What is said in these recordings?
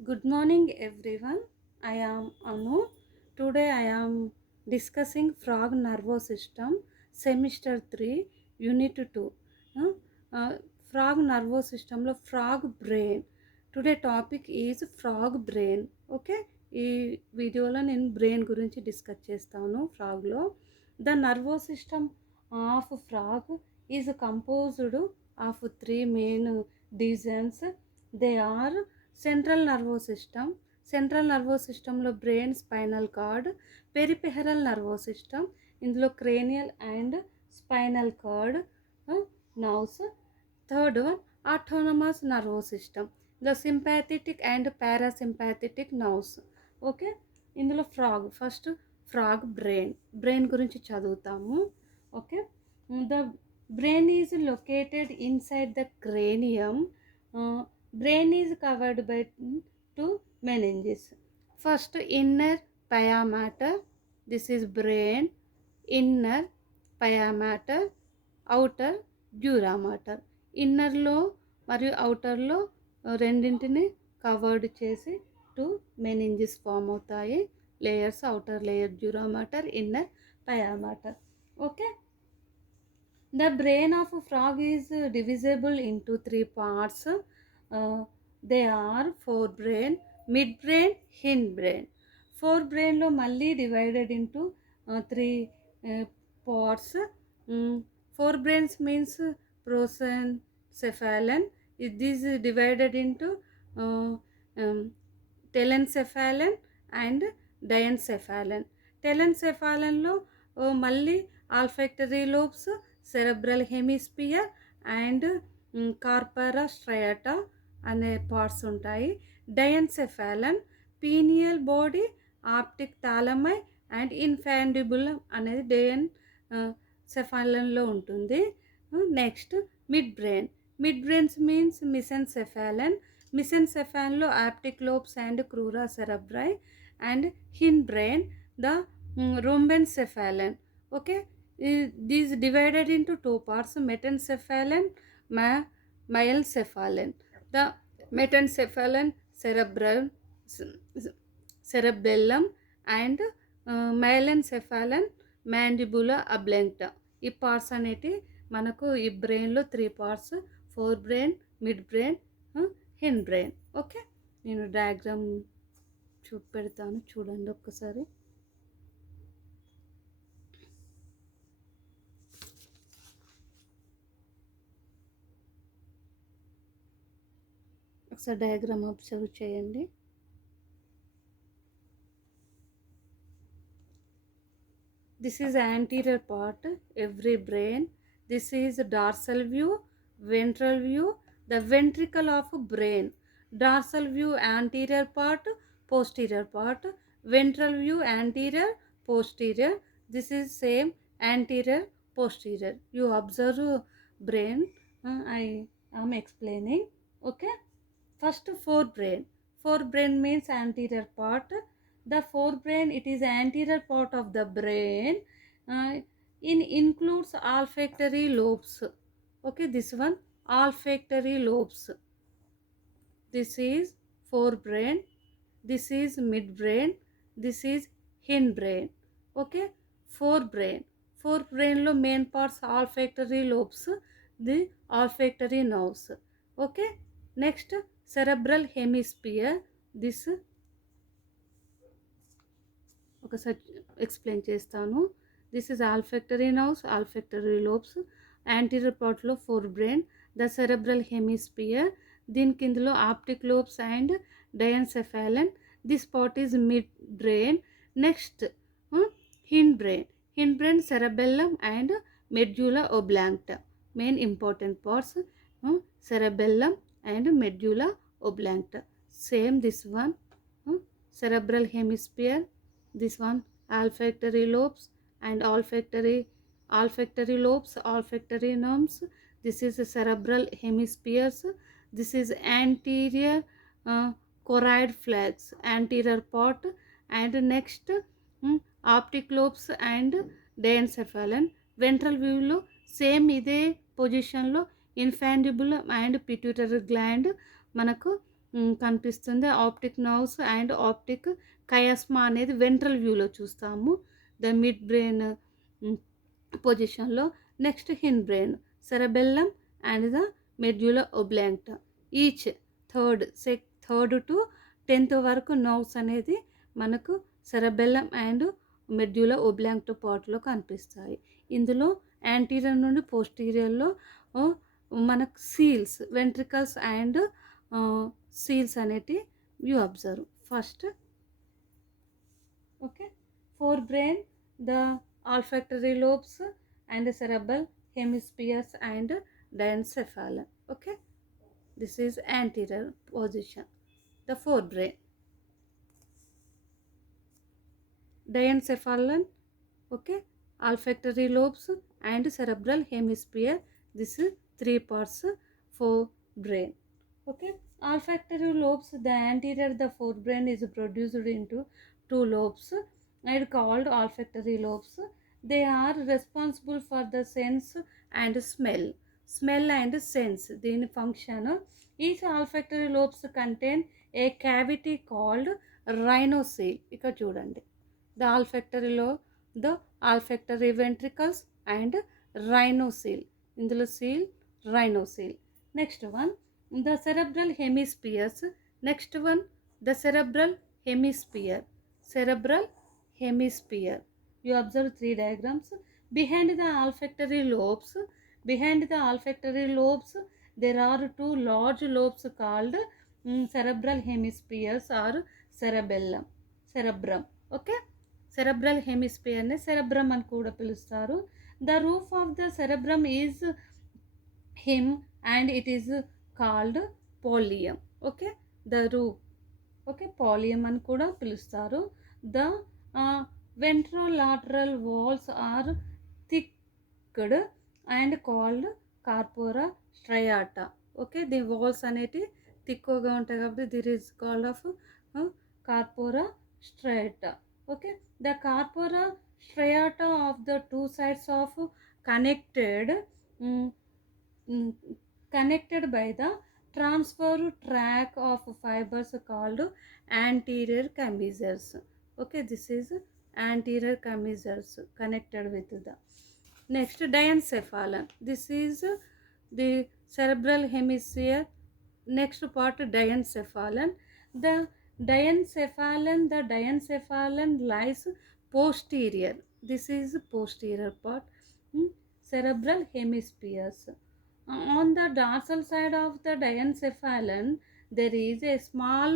Good morning, everyone. I am Anu. Today I am discussing frog nervous system, semester 3, unit 2. Uh, uh, frog nervous system లో frog brain. Today topic is frog brain. Okay, ఈ వీడియోలో నేను brain గురించి discuss చేస్తాను. ఫ్రాగ్లో the nervous system of frog is composed of three main divisions. They are central nervous సిస్టంలో brain, spinal cord. Peripheral nervous system, ఇందులో cranial and spinal cord nerves. Third one autonomous nervous system, the sympathetic and parasympathetic nerves. Okay, ఇందులో first frog brain గురించి చదువుతాము. Okay, the brain is located inside the cranium. Brain is covered by two meninges. First, inner pia mater. This is brain. Inner pia mater, outer dura mater. ఇన్నర్లో మరియు అవుటర్లో రెండింటిని covered చేసి two meninges form అవుతాయి. Layers, outer layer dura matter, inner పయా matter. Okay, the brain of a frog is divisible into three parts. They are forebrain, midbrain, hindbrain. Forebrain మళ్ళీ divided into three parts. Forebrains means prosencephalon. It is divided into uh, um, telencephalon and diencephalon. టెలెన్సెఫాలన్లో మళ్ళీ olfactory lobes, cerebral hemisphere and corpora striata అనే parts ఉంటాయి. Diencephalon pineal body, optic thalami and infundibulum అనేది సెఫాలన్లో ఉంటుంది. Next mid brains means మిసెన్సెఫాలన్లో optic lobes and crura cerebri. And hind brain the rhombencephalon. Okay, these divided into two parts, metencephalon, myelencephalon. The metencephalon cerebellum and myelencephalon mandibular oblongata. ఈ parts అనేటి మనకు ఈ బ్రెయిన్లో three parts: four brain, mid brain, Hind brain. Okay, నేను diagram చూపెడతాను, చూడండి ఒక్కసారి. ఒకసారి డయాగ్రామ్ అబ్జర్వ్ చేయండి. This is anterior part, every brain. This is dorsal view, ventral view, the ventricle of brain. Dorsal view anterior part, posterior part. Ventral view anterior, posterior. This is same anterior, posterior. You observe brain. I am explaining. Okay, first forebrain means anterior part. The forebrain, it is anterior part of the brain. Includes olfactory lobes. Okay, this one olfactory lobes. This is forebrain, this is midbrain, this is hindbrain. Okay, forebrain lo main parts olfactory lobes, the olfactory nerves. Okay, next cerebral hemisphere. This ఒకసారి explain చేస్తాను. This is olfactory nerves, olfactory lobes, anterior పార్ట్లో fore brain, the cerebral hemisphere. దీని కిందలో optic lobes and diencephalon. This part is mid brain. Next hind brain cerebellum and medulla oblongata. Main important parts cerebellum and medulla oblongata. Same this one, cerebral hemisphere. This one olfactory lobes and olfactory lobes, olfactory nerves. This is the cerebral hemispheres. This is anterior choroid flags, anterior part. And next optic lobes and diencephalon. Ventral view lo same ఇదే పొజిషన్లో ఇన్ఫాండిబుల్ and pituitary gland మనకు కనిపిస్తుంది. Optic nerves and optic chiasma అనేది ventral వ్యూలో చూస్తాము. The mid brain పొజిషన్లో. Next hind brain, cerebellum and the medulla oblongata. Each third to 10th వరకు nerves అనేది మనకు సెరబెల్లం అండ్ మెడ్యులా ఒబ్లాంక్టా పార్ట్లో కనిపిస్తాయి. ఇందులో యాంటీరియర్ నుండి పోస్టీరియర్లో మనకు సీల్స్, వెంట్రికల్స్ అండ్ సీల్స్ అనేటి you observe. First okay, four brain, the olfactory lobes and cerebral hemispheres and diencephalon. Okay, this is anterior position. The forebrain, diencephalon, okay, olfactory lobes and cerebral hemisphere. This is three parts forebrain. Okay, olfactory lobes, the anterior the forebrain is produced into two lobes and called olfactory lobes. They are responsible for the sense and smell and sense. Their function, each olfactory lobes contain a cavity called rhinocele. ఇక్కడ చూడండి, the olfactory lobe, the olfactory ventricles and rhinocele. ఇందులో seal, rhinocele. Next one, the cerebral hemispheres. Next one, the cerebral hemisphere. Cerebral hemisphere. You observe three diagrams. Behind the olfactory lobes, there are two large lobes called cerebral hemispheres or cerebrum. Okay, cerebral hemisphere ne cerebrum అని కూడా పిలుస్తారు. The roof of the cerebrum is him and it is called polium. Okay, the roof, okay, polium అని కూడా పిలుస్తారు. The ventrolateral walls are thicked and called corpora striata. Okay, the walls అనేటి థిక్గా ఉంటాయి కాబట్టి దిర్ is called of corpora striata. Okay, the corpora striata of the two sides of connected by the transfer track of fibers called anterior commissures. Okay, this is anterior commissures connected with the. Next, diencephalon. This is the cerebral hemisphere. Next part, diencephalon. The diencephalon lies posterior. This is posterior part. Cerebral hemispheres. On the dorsal side of the diencephalon, there is a small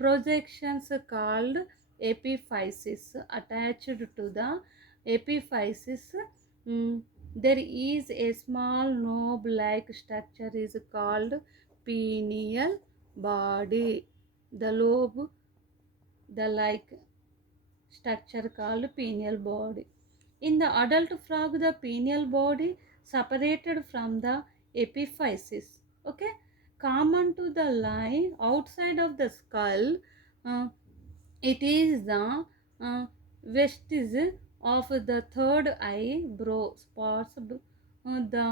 projections called epiphysis. Attached to the epiphysis, there is a small knob-like structure is called pineal body. The lobe, the like structure called pineal body. In the adult frog, the pineal body separated from the epiphysis. Okay, common to the line outside of the skull. It is the vestige of the third eyebrow spots. The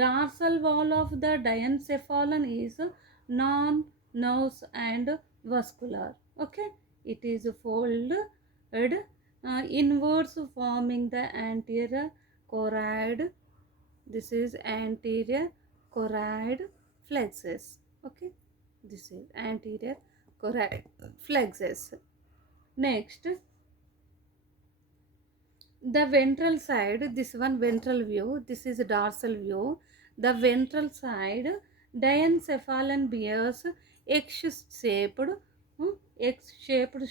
dorsal wall of the diencephalon is non-nervous and vascular. Okay, it is folded inwards forming the anterior choroid. This is anterior choroid flexus. Okay, this is anterior choroid flexus. Next, the ventral side, this one ventral view, this is dorsal view. The ventral side, diencephalon bears X-shaped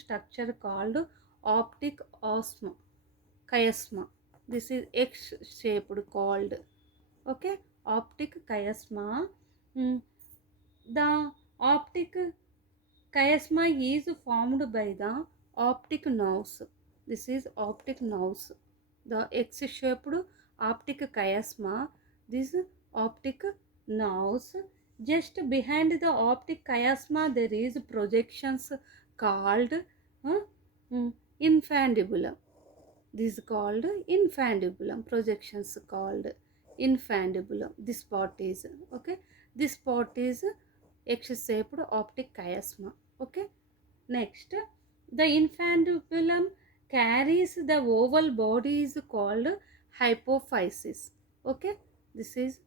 structure called optic chiasma. This is X-shaped called, okay, optic chiasma. The optic chiasma is formed by the optic nerves. This is optic nerves. The X-shaped optic chiasma. This optic nerves. Just behind the optic chiasma, there is projections called infundibulum. This is called infundibulum. Projections called infundibulum. This part is, okay, this part is X-shaped optic chiasma. Okay. Next, the infundibulum carries the oval body is called hypophysis. Okay, this is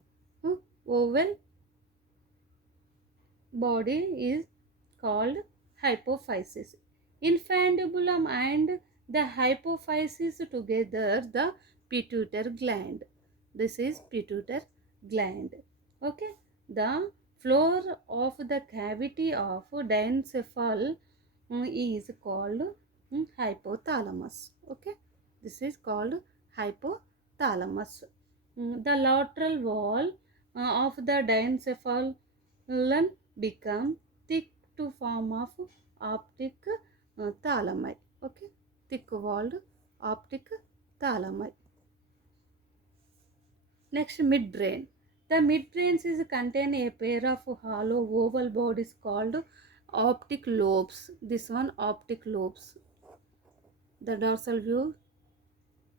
oval body is called hypophysis. Infundibulum and the hypophysis together the pituitary gland. This is pituitary gland. Okay, the floor of the cavity of diencephalon is called hypothalamus. Okay, this is called hypothalamus. The lateral wall of the diencephalon become thick to form of optic thalami. Okay, thick walled optic thalami. Next, midbrain. The midbrain is contain a pair of hollow oval bodies called optic lobes. This one optic lobes. The dorsal view.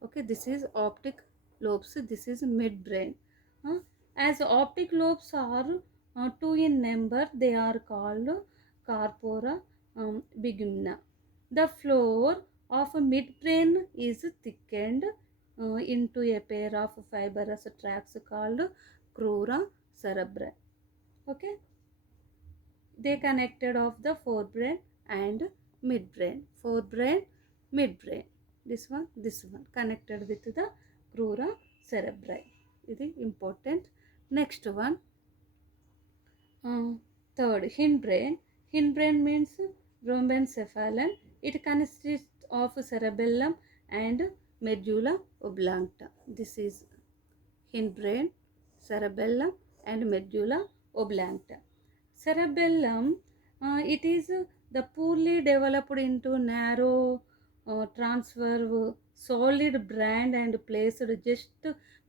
Okay, this is optic lobes. This is midbrain. As optic lobes are two in number, they are called corpora bigumina. The floor of midbrain is thickened into a pair of fibrous tracts called crura cerebri. Okay, they connected of the forebrain and midbrain. Forebrain, midbrain. This one connected with the crura cerebri. It is important. Next one, third, hindbrain. Hindbrain means rhombencephalon. It consists of cerebellum and medulla oblongata. This is hindbrain, cerebellum and medulla oblongata. Cerebellum, it is the poorly developed into narrow transverse solid band and placed just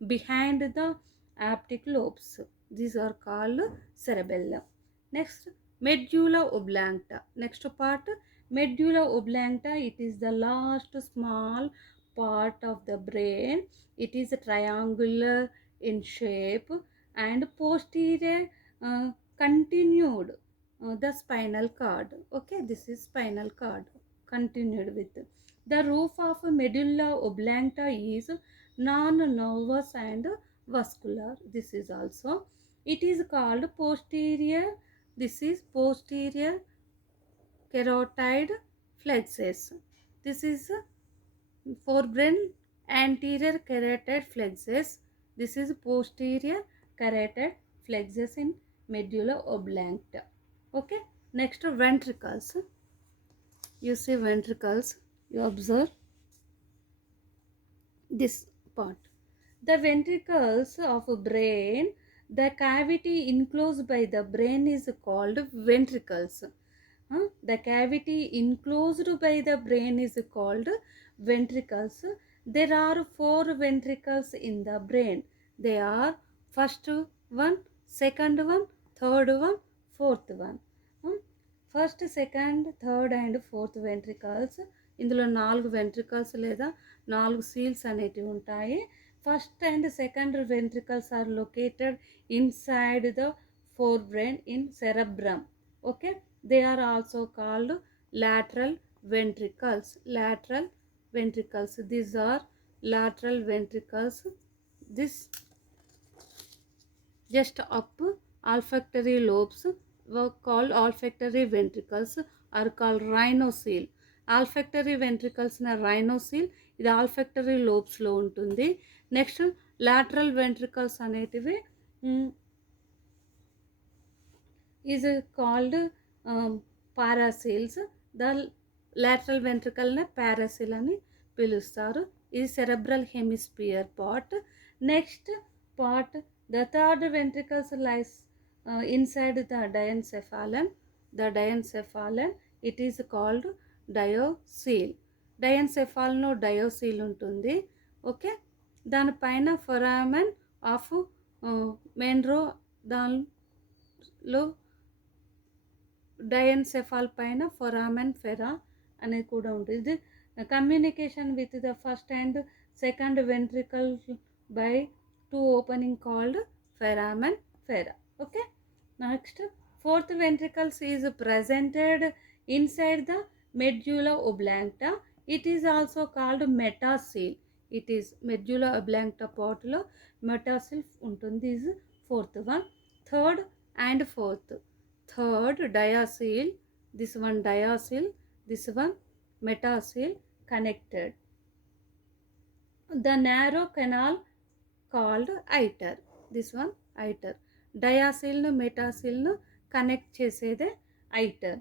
behind the optic lobes. These are called cerebellum. Next, medulla oblongata. Next part, medulla oblongata. It is the last small part of the brain. It is triangular in shape and posterior continued the spinal cord. Okay, this is spinal cord continued with. The roof of medulla oblongata is non-nervous and vascular. This is also, it is called posterior. This is posterior carotid flexus. This is forebrain anterior carotid flexus. This is posterior carotid flexus in medulla oblongata. Okay, next ventricles. You see ventricles, you observe this part. The ventricles of brain, the cavity enclosed by the brain is called ventricles. The cavity enclosed by the brain is called ventricles. There are four ventricles in the brain. They are first one, second one, third one, fourth one. First second third and fourth ventricles, ఇందులో 4 ventricles లేదా 4 cells అనేటివి ఉంటాయి. First and second ventricles are located inside the forebrain in cerebrum. Okay, they are also called lateral ventricles. Lateral ventricles, these are lateral ventricles. This just up olfactory lobes were called olfactory ventricles are called rhinocele. Olfactory ventricles na rhinocele, ఇది olfactory lobes లో ఉంటుంది. Next lateral ventricles అనేటివి is called paraseals. The lateral ventricle ని paracel అని పిలుస్తారు. ఇది cerebral hemisphere part. Next part, the third ventricles lies inside the diencephalon. The diencephalon, it is called diocele. Diencephalon diocele ఉంటుంది. Okay, దానిపైన foramen of Monro, దానిలో డయన్సెఫాల్ పైన foramen ఫెరా అనేది కూడా ఉంటుంది. Communication with the first and second ventricle by two opening called foramen ఫెరా. Okay, next Fourth ventricles is presented inside the medulla oblongata. It is also called metacele. It is medulla oblongata part lo metacele untundi is fourth one. Third and fourth. Third diacele, this one diacele, this one metacele connected. The narrow canal called iter. This one iter. Diacele ను metacele ను connect చేసేదే iter.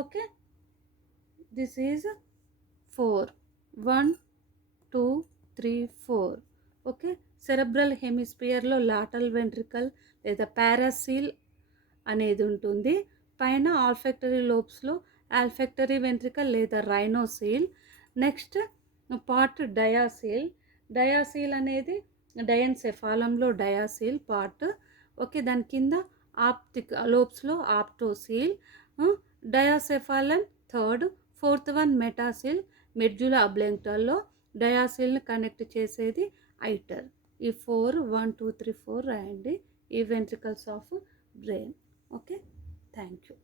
Okay, this is 4. 1 2 3 4. Okay, cerebral హెమిస్పియర్లో lateral ventricle లేదా paracoel అనేది ఉంటుంది. పైన ఆల్ఫెక్టరీ లోబ్స్లో ఆల్ఫెక్టరీ ventricle లేదా రైనోసీల్. Next part డయాసీల్. డయాసీల్ అనేది డయన్సెఫాలంలో డయాసీల్ పార్ట్. ఓకే, దాని కింద ఆప్టిక్ లోబ్స్లో optocoel. Diencephalon third. Fourth one metacoel. Medulla అబ్లెంక్టాల్లో డయాసీల్ని కనెక్ట్ చేసేది ఐటర్. ఈ 4 1 2 3 4 రాయండి, ఈ ventricles of brain. Okay, thank you.